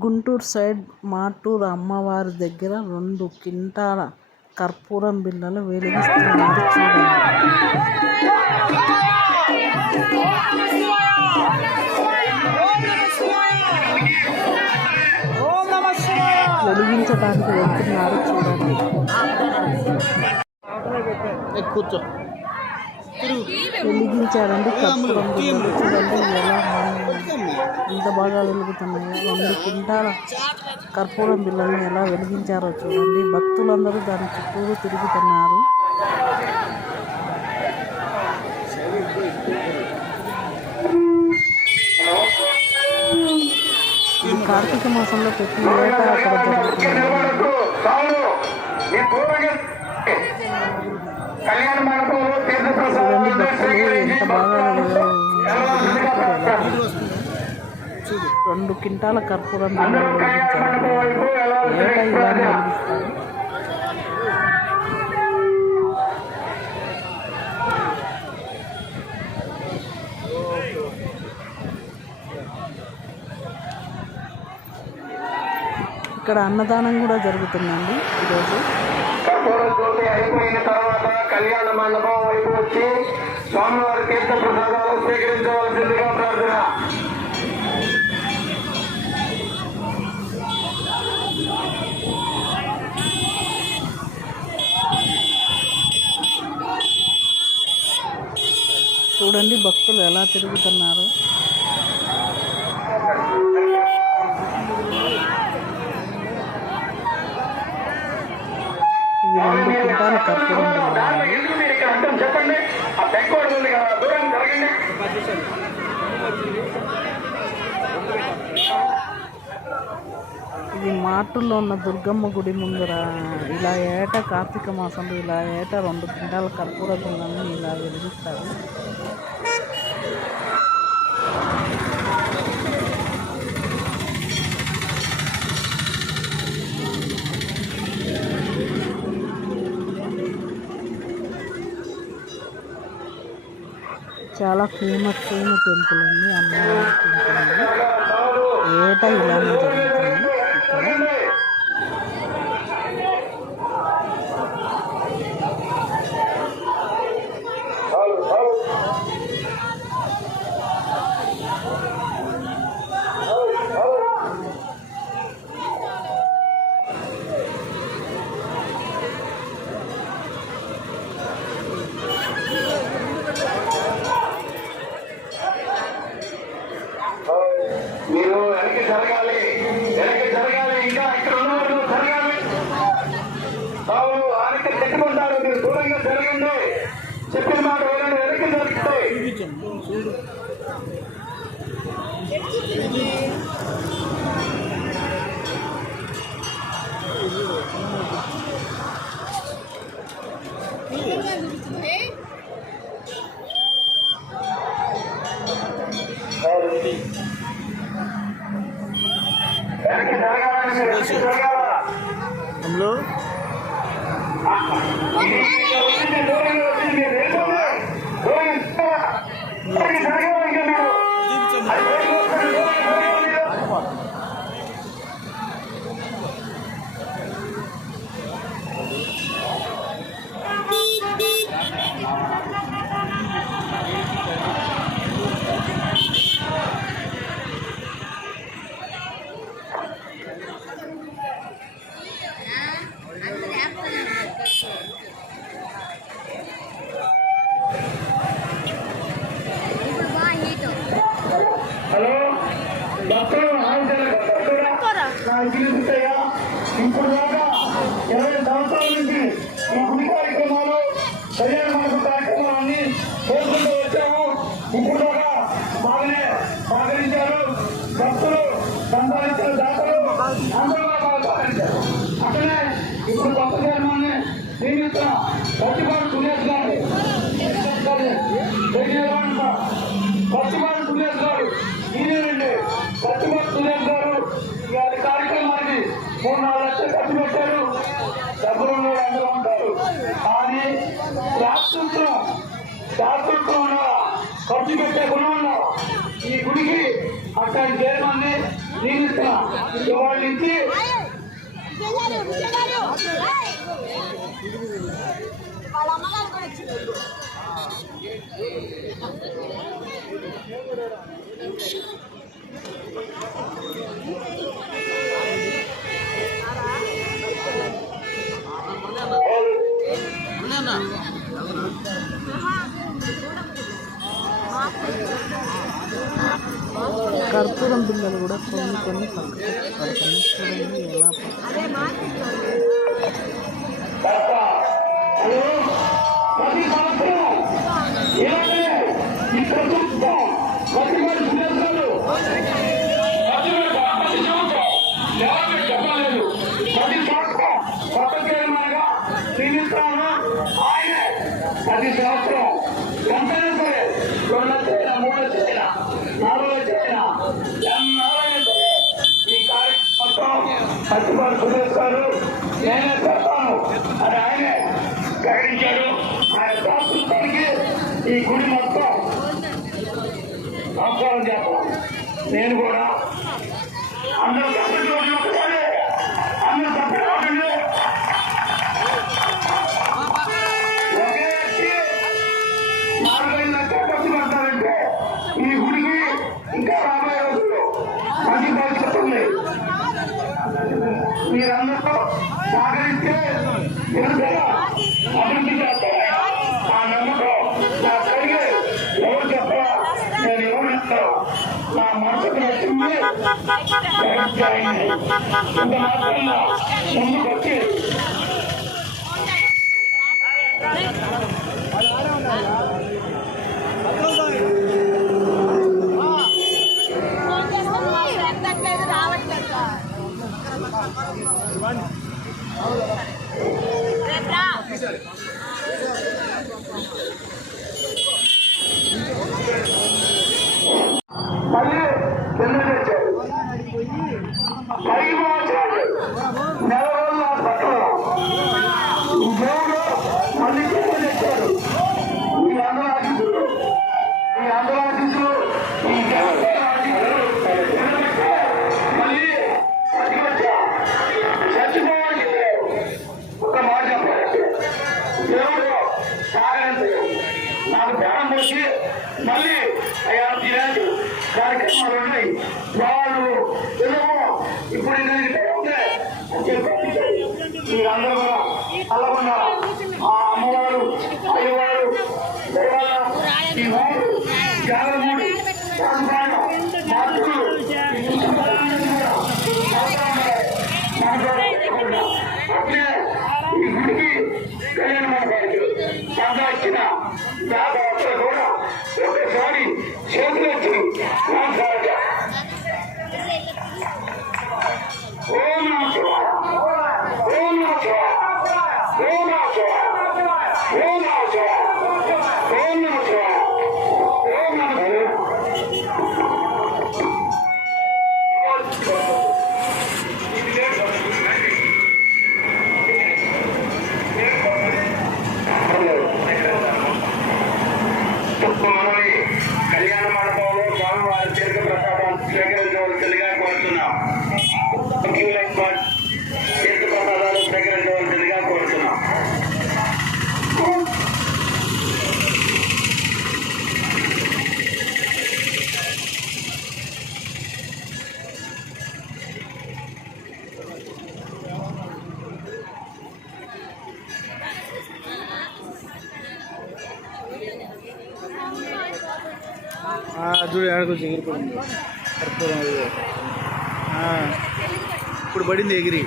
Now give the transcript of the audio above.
Guntur side Maturu అమ్మవారి దగ్గర 2 క్వింటాల కర్పూరం బిళ్ళలు వెలిగిస్తున్నారు చూడండి. వెలిగించడానికి వెళ్తున్నారు చూడండి. వెలిగించారండి కర్పూరం బిళ్ళలు చూడండి ఎలా ఎంత బాగా వెలుగుతున్నాయో. 2 క్వింటాల కర్పూరం బిళ్ళలను ఎలా వెలిగించారో చూడండి. భక్తులందరూ దాని చుట్టూరు తిరుగుతున్నారు. ఇది కార్తీక మాసంలో ప్రతి ఏటా అక్కడ జరుగుతుంది. చూడండి భక్తులు ఎంత బాగా 2 క్వింటాల కర్పూరం బిళ్ళలు వెలిగించారు. ఏటా ఇలానే వెలిగిస్తారు. ఇక్కడ అన్నదానం కూడా జరుగుతుందండి ఈరోజు. కర్పూర జ్యోతి అయిపోయిన తర్వాత కళ్యాణ మండపం వైపు వచ్చి స్వామివారి తీర్థ ప్రసాదాలు స్వీకరించవలసిందిగా ప్రార్థన. చూడండి భక్తులు ఎలా తిరుగుతున్నారు. ఇది 2 క్వింటాల కర్పూరం చెప్పండి. ఇది మాటూరులో ఉన్న దుర్గమ్మ గుడి ముందర ఇలా ఏటా కార్తీక మాసంలో ఇలా ఏటా 2 క్వింటాల కర్పూర బిళ్ళలను ఇలా వెలిగిస్తారు. చాలా ఫేమస్ అయిన టెంపుల్ అండి అమ్మవారి టెంపుల్ అండి. ఏటా ఇలానే జరుగుతుంది ఇక్కడ. మీరు వెనక్కి జరగాలి, ఇంకా ఇక్కడ ఉన్నవారు జరగాలి. అవును ఆనకి చెట్టుకుంటారు, మీరు దూరంగా జరగండి. చెప్పిన మాట వినండి, వెనక్కి జరిగితే వెనక్కి జరగాలని మీరు వెనక్కి జరగాల. హలో భక్తులు ఇప్పుడు దాకా 20 సంవత్సరాల నుంచి ఈ గుడి కార్యక్రమాలు కళ్యాణ మండప కార్యక్రమాలన్నీ కోరుకుంటూ వచ్చాము. ఇప్పుడు దాకా బాగానే సహకరించారు. భక్తులు సంపాదించిన దాతలు అందరూ బాగా సహకరించారు. అక్కడే ఇప్పుడు కొత్త చైర్మన్ని నియమిస్తున్న పచ్చిపాడు సురేష్ గారు పచ్చిపాడు సురేష్ గారు ఈయనండి. పచ్చిపాడు సురేష్ గారు వారి కార్యక్రమానికి 3-4 లక్షలు ఖర్చు పెట్టారు. డబ్బులు అందరూ ఉంటారు కానీ శాస్త్రం ఖర్చు పెట్టే గుణం ఉన్న ఈ గుడికి అట్లాంటి చైర్మన్ని నియమిస్తున్నా ఇవాళ నుంచి కర్పూరం బిళ్ళలు కూడా కొన్ని పడుతున్నాయి చూడండి ఎలా ప్రతి సంవత్సరం ఇలాగే ఈ ప్రభుత్వం ప్రతి సంవత్సరం చెప్పలేదు ప్రతి సంవత్సరం కొత్త తీర్మానంగా నియమిస్తాను ఆయన ప్రతి సంవత్సరం ఎంతైనా సరే 2 లక్షలైనా 3 లక్షలైనా 4 లక్షలైనా ఎన్నారైనా సరే ఈ కార్యక్రమంతో పచ్చిపాటి సురేష్ గారు నేనే చేస్తాను అని ఆయనే ప్రకటించాడు. ఆయన శాస్త్రానికి ఈ గుడి మొత్తం నమస్కారం చేస్తాను. నేను కూడా అందరూ తప్పట్లు అందరూ తప్పట్లు ఒకే 4-5 లక్షలు ఖర్చు పెడతారంటే ఈ గుడికి ఇంకా రాబోయే రోజుల్లో మంచి భవిష్యత్తు ఉంది. మీరందరూ సహకరిస్తే ఎందుకలా అభివృద్ధి చేస్తారా ఆ నమ్మకం నా కలిగే ఎవరు చెప్పరా నేను ఎవరు ఇస్తాను నా మనసుకు నచ్చింది ఇంత మాత్రంగా ముందుకు వచ్చి మళ్ళీ కింద తెచ్చారు 5 సంవత్సరాలు నెల రోజులు ఆ పట్టణం దేవుడు మళ్ళీ కింద తెచ్చారు. ఈ ఆంధ్ర ఆఫీసులు ఈ జగన్ ఆఫీసులు మళ్ళీ పట్టుకొచ్చా చచ్చిపోవాలి. ఒక మాట చెప్పాలంటే దేవుడు సాగలేదు నాకు ప్రాణం పోసి మళ్ళీ అయ్యా తిరాజు కార్యక్రమాలు ఉన్నాయి వాళ్ళు ఏమో ఇప్పుడు ఉంటే మీరందరూ కూడా అల్లకుండా ఆ అమ్మవారు అయ్యవారు దేవాల ఈ ఊరు జాగ్రత్త మార్పులు అట్లే ఈ గుడికి కళ్యాణ మండపానికి బాగా వచ్చిన దాదాపు కూడా ఒకసారి చేతులు వచ్చి ఓం నమః శివాయ ఓం నమః శివాయ ఓం నమః శివాయ ఓం నమః శివాయ ఓం నమః శివాయ ఓం నమః మనని కళ్యాణ మండపంలో స్వామివారి తీర్థ ప్రసాదం స్వీకరించవలసిందిగా కోరుతున్నాం. తీర్థ ప్రసాదాలు స్వీకరించవలసిందిగా కోరుతున్నాం. చూడు ఆడకొచ్చి ఎగిరిపోయింది కర్పూరం ఇప్పుడు పడింది ఎగిరి